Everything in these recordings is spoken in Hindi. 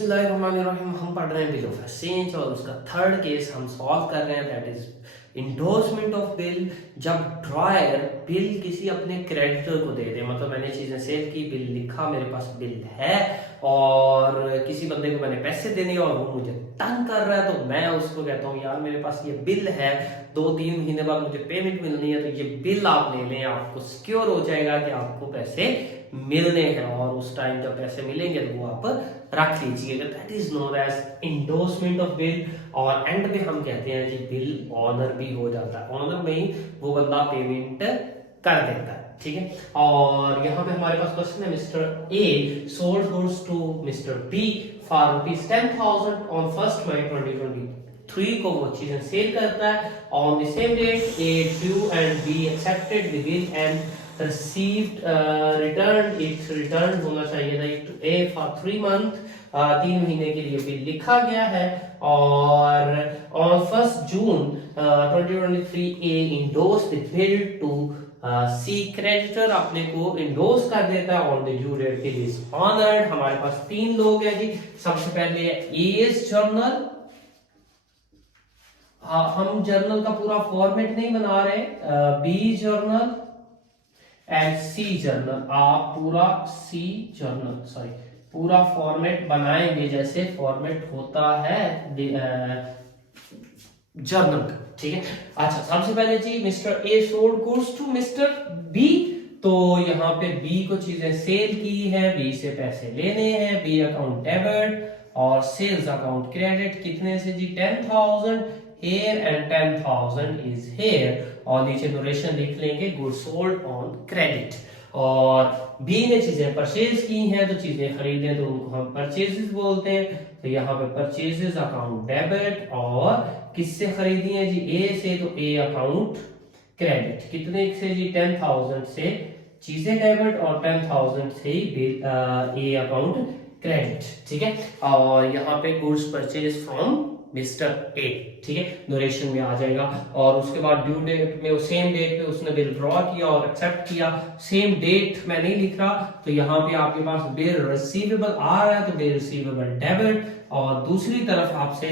बिस्मिल्लाहिर्रहमानिर्रहीम। हम पढ़ रहे हैं बिल ऑफ एक्सचेंज और उसका थर्ड केस हम सॉल्व कर रहे हैं, that is endorsement of bill. जब ड्रॉयर बिल किसी अपने क्रेडिटर को दे दे, मतलब मैंने चीजें सेव की, बिल लिखा, मेरे पास बिल है और किसी बंदे को मैंने पैसे देने और वो मुझे तंग कर रहा है, तो मैं उसको कहता हूँ यार मेरे पास ये बिल है, 2-3 महीने बाद मुझे पेमेंट मिलनी है, तो ये बिल आप ले लें, आपको सिक्योर हो जाएगा कि आपको पैसे मिलने हैं और उस टाइम जब पैसे मिलेंगे तो वो आप रख लीजिएगा। That is known as endorsement of bill. और एंड में हम कहते हैं कि बिल ऑनर भी हो जाता है, ऑनर में ही वो बंदा पेमेंट कर देता है, ठीक है। और यहाँ पे हमारे पास क्वेश्चन है, mister A sold goods to mister B for ₹10,000 on 1 मई 2023 को वो चीजें सेल करता है। On the same date A drew and B accepted the bill and received returned, it returned होना चाहिए था to A for 3 month, 3 महीने के लिए बिल लिखा गया है। और on 1st June 2023 A endorsed the bill to C creditor, अपने को इंडोर्स कर देता है ऑन द ड्यू डेट के लिए ऑनर्ड। हमारे पास 3 लोग हैं जी। सबसे पहले एज जर्नल, हम जर्नल का पूरा फॉर्मेट नहीं बना रहे, B journal and C journal, आप पूरा सी जर्नल पूरा फॉर्मेट बनाएंगे जैसे फॉर्मेट होता है जर्नल का, ठीक है। अच्छा, सबसे पहले जी mister A sold goods to mister B, तो यहाँ पे बी को चीजें सेल की है, बी से पैसे लेने हैं, बी अकाउंट डेबिट और सेल्स अकाउंट क्रेडिट। कितने से जी? 10,000 here and 10,000 is here। और नीचे ड्यूरेशन लिख लेंगे गुड सोल्ड ऑन क्रेडिट। और बी ने चीजें परचेज की हैं, तो चीजें खरीदे तो उनको हम परचेजेस बोलते हैं। तो यहाँ पे परचेजेस अकाउंट डेबिट, और किससे खरीदी है जी? ए से, तो ए अकाउंट क्रेडिट। कितने से जी? 10,000 से चीजें डेबिट और 10,000 से ए अकाउंट क्रेडिट, ठीक है। और यहाँ पे goods purchase from mister A, ठीक है, ड्यूरेशन में आ जाएगा। और उसके बाद ड्यू डेट में, सेम डेट पे उसने बिल ड्रॉ किया और एक्सेप्ट किया। सेम डेट मैं नहीं लिख रहा, तो यहाँ पे आपके पास बिल रिसीवेबल आ रहा है, तो बिल रिसीवेबल डेबिट। और दूसरी तरफ आपसे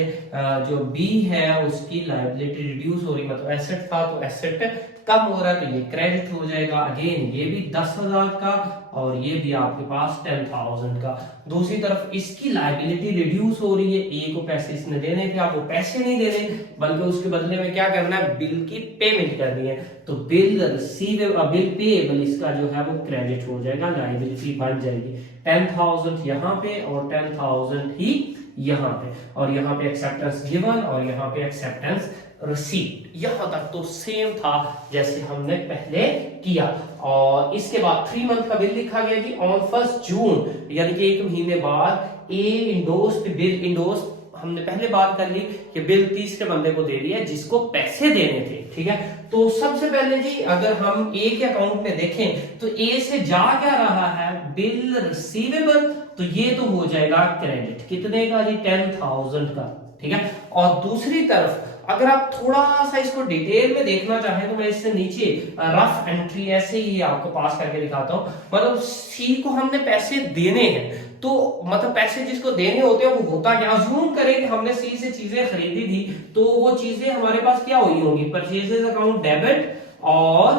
जो बी है उसकी लायबिलिटी रिड्यूस हो रही, मतलब एसेट था तो एसेट कम हो रहा है, तो ये क्रेडिट हो जाएगा। अगेन ये भी 10,000 का और ये भी आपके पास 10,000 का। दूसरी तरफ इसकी लायबिलिटी रिड्यूस हो रही है, ए को पैसे इसने देने थे, आपको पैसे नहीं देने बल्कि उसके बदले में क्या करना है? बिल की पेमेंट करनी है। तो बिल रिसीवेबल, बिल पेएबल इसका जो है वो क्रेडिट हो जाएगा, लायबिलिटी बन जाएगी। 10,000 यहाँ पे और 10,000 ही यहाँ पे, और यहाँ पे एक्सेप्टेंस गिवन और यहाँ पे एक्सेप्टेंस रिसीव्ड। यहां तक तो सेम था जैसे हमने पहले किया। और इसके बाद 3 मंथ का बिल लिखा गया कि ऑन 1 जून, यानी कि 1 महीने बाद ए इंडोर्स्ड बिल। इंडोर्स हमने पहले बात कर ली कि बिल तीसरे बंदे को दे दिया जिसको पैसे देने थे, ठीक है। तो सबसे पहले जी अगर हम ए के अकाउंट में देखें तो ए से जा क्या रहा है? बिल रिसीवेबल, तो ये तो हो जाएगा क्रेडिट। कितने का जी? 10,000 का, ठीक है। और दूसरी तरफ अगर आप थोड़ा सा इसको डिटेल में देखना चाहें तो मैं इससे नीचे रफ एंट्री ऐसे ही आपको पास करके दिखाता हूं। मतलब सी को हमने पैसे देने हैं, तो मतलब पैसे जिसको देने होते हैं वो होता क्या? अज्यूम करें कि हमने सी से चीजें खरीदी थी, तो वो चीजें हमारे पास क्या हुई होंगी? परचेजेस अकाउंट डेबिट और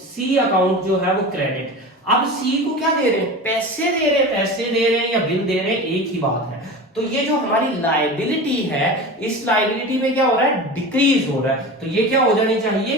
सी अकाउंट जो है वो क्रेडिट। अब सी को क्या दे रहे हैं? पैसे दे रहे हैं या बिल दे रहे हैं, एक ही बात है। तो ये जो हमारी लायबिलिटी है, इस लायबिलिटी में क्या हो रहा है? डिक्रीज हो रहा है, तो ये क्या हो जानी चाहिए?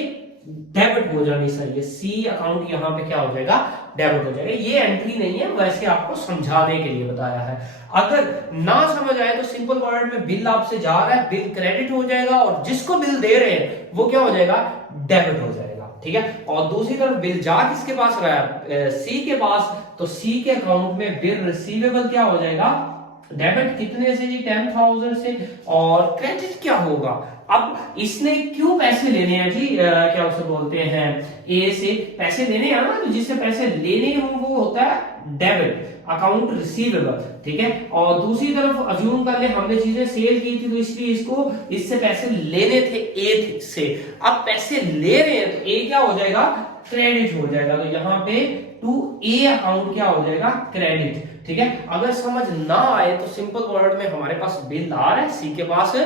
डेबिट हो जानी चाहिए। सी अकाउंट यहाँ पे क्या हो जाएगा? डेबिट हो जाएगा। ये एंट्री नहीं है, वैसे आपको समझाने के लिए बताया है। अगर ना समझ आए तो सिंपल वर्ड में बिल आपसे जा रहा है, बिल क्रेडिट हो जाएगा और जिसको बिल दे रहे हैं वो क्या हो जाएगा? डेबिट हो जाएगा, ठीक है। और दूसरी तरफ बिल जा किसके पास रहा है? सी के पास, तो सी के अकाउंट में बिल रिसीवेबल क्या हो जाएगा? डेबिट। कितने से जी? 10,000 से। और क्रेडिट क्या होगा? अब इसने क्यों पैसे लेने हैं जी? क्या उसे बोलते हैं? ए से पैसे लेने हैं ना, तो जिससे पैसे लेने हो वो होता है डेबिट, अकाउंट रिसीवेबल, ठीक है। और दूसरी तरफ अज्यूम कर ले हमने चीजें सेल की थी, तो इसलिए इसको इससे पैसे लेने थे ए से। अब पैसे ले रहे हैं तो ए क्या हो जाएगा? क्रेडिट हो जाएगा। तो यहाँ पे टू ए अकाउंट क्या हो जाएगा? क्रेडिट, ठीक है। अगर समझ ना आए तो सिंपल वर्ड में हमारे पास बिल आ रहा है, सी के पास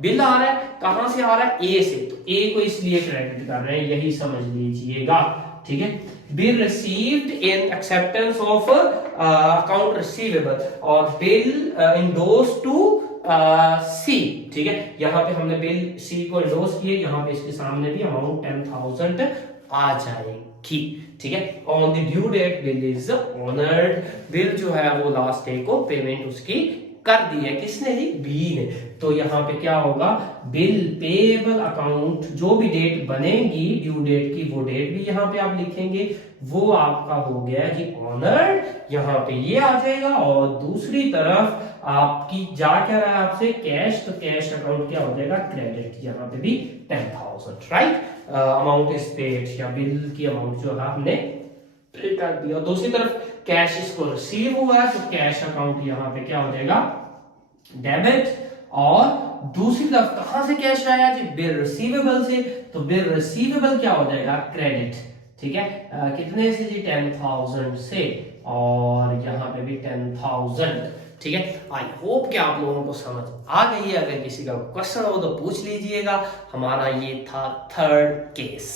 बिल आ रहा है, कहां से आ रहा है, ए से, तो ए को इसलिए क्रेडिट कर रहे हैं, यही समझ लीजिएगा, ठीक है। Bill received in acceptance of account receivable और बिल इंडोर्स टू सी, ठीक है। यहाँ पे हमने बिल सी को इंडोर्स किए, यहाँ पे इसके सामने भी अमाउंट 10,000 आ जाएगी, ठीक है। On the due date bill is honoured, bill जो है वो लास्ट डे को पेमेंट उसकी कर दी है, किसने दी, बी ने। तो यहाँ पे क्या होगा, बिल पेएबल अकाउंट, जो भी डेट बनेगी ड्यू डेट की, वो डेट भी यहाँ पे आप लिखेंगे, वो आपका हो गया जी ऑनर्ड, यहाँ पे ये आ जाएगा। और दूसरी तरफ आपकी जा क्या रहा है आपसे, कैश, तो कैश अकाउंट क्या हो जाएगा, क्रेडिट, यहाँ पे भी 10,000, राइट, अमाउंट इज पेड, या बिल की अमाउंट जो है हमने पे कर दिया। दूसरी तरफ कैश इसको रिसीव हुआ है, तो कैश अकाउंट यहाँ पे क्या हो जाएगा, डेबिट। और दूसरी तरफ कहां से कैश आया जी, बिल रिसीवेबल से, तो बिल रिसीवेबल क्या हो जाएगा, क्रेडिट, ठीक है। कितने से जी, 10,000 से, और यहाँ पे भी 10,000, ठीक है। आई होप कि आप लोगों को समझ आ गई है। अगर किसी का क्वेश्चन हो तो पूछ लीजिएगा। हमारा ये था थर्ड केस।